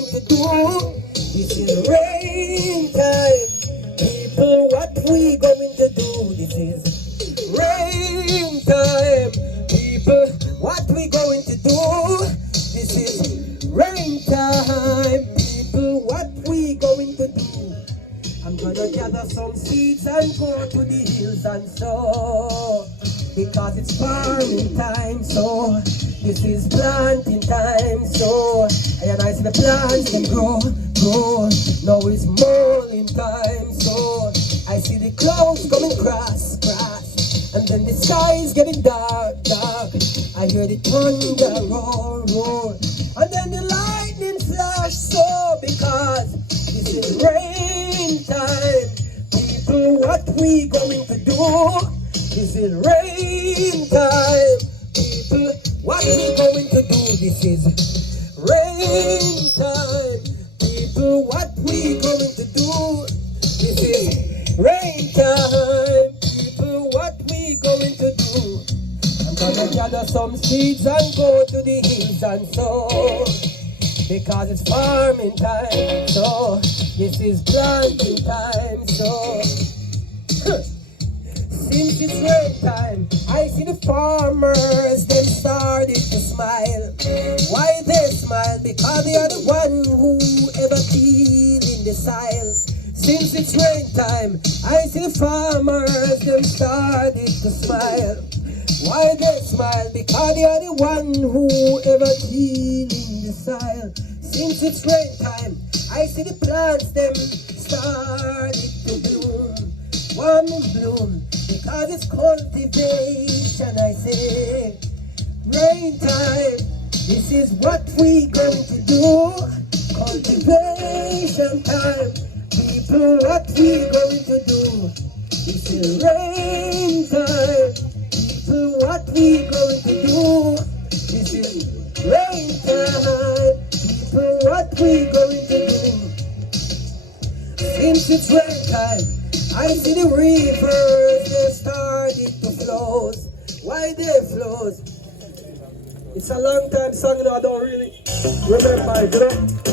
going to do? This is rain time. People, what we going to do? This is rain time. People, what we going to do? This is rain time. People, what we going to do? I'm gonna gather some seeds and go to the hills and sow, because it's farming time. So this is planting time. So I see the plants them grow. Now it's mowing time. So I see the clouds coming cross, and then the sky is getting dark. I hear the thunder roar, and then the lightning flash. So because this is rain time, people, what we going to do? This is rain time, people, what we going to do? This is rain time, people, what we going to do? This is rain time, people, what we going to do? I'm gonna gather some seeds and go to the hills and sow, because it's farming time. So this is planting time. So since it's rain time, I see the farmers, them started to smile. Why they smile? Because they are the one who ever till in the soil. Since it's rain time, I see the farmers, them started to smile. Why they smile? Because they are the one who ever till in the soil. Since it's rain time, I see the plants, them started to bloom. One bloom, because it's cultivation. I say, rain time, this is what we going to do. Cultivation time, people, what we going to do? This is rain time, people, what we going to do? This is rain time, people, what we going to do? Since it's rain time, I see the rivers, they started to flow. Why they flow? It's a long time song, you know, I don't really remember it, you know?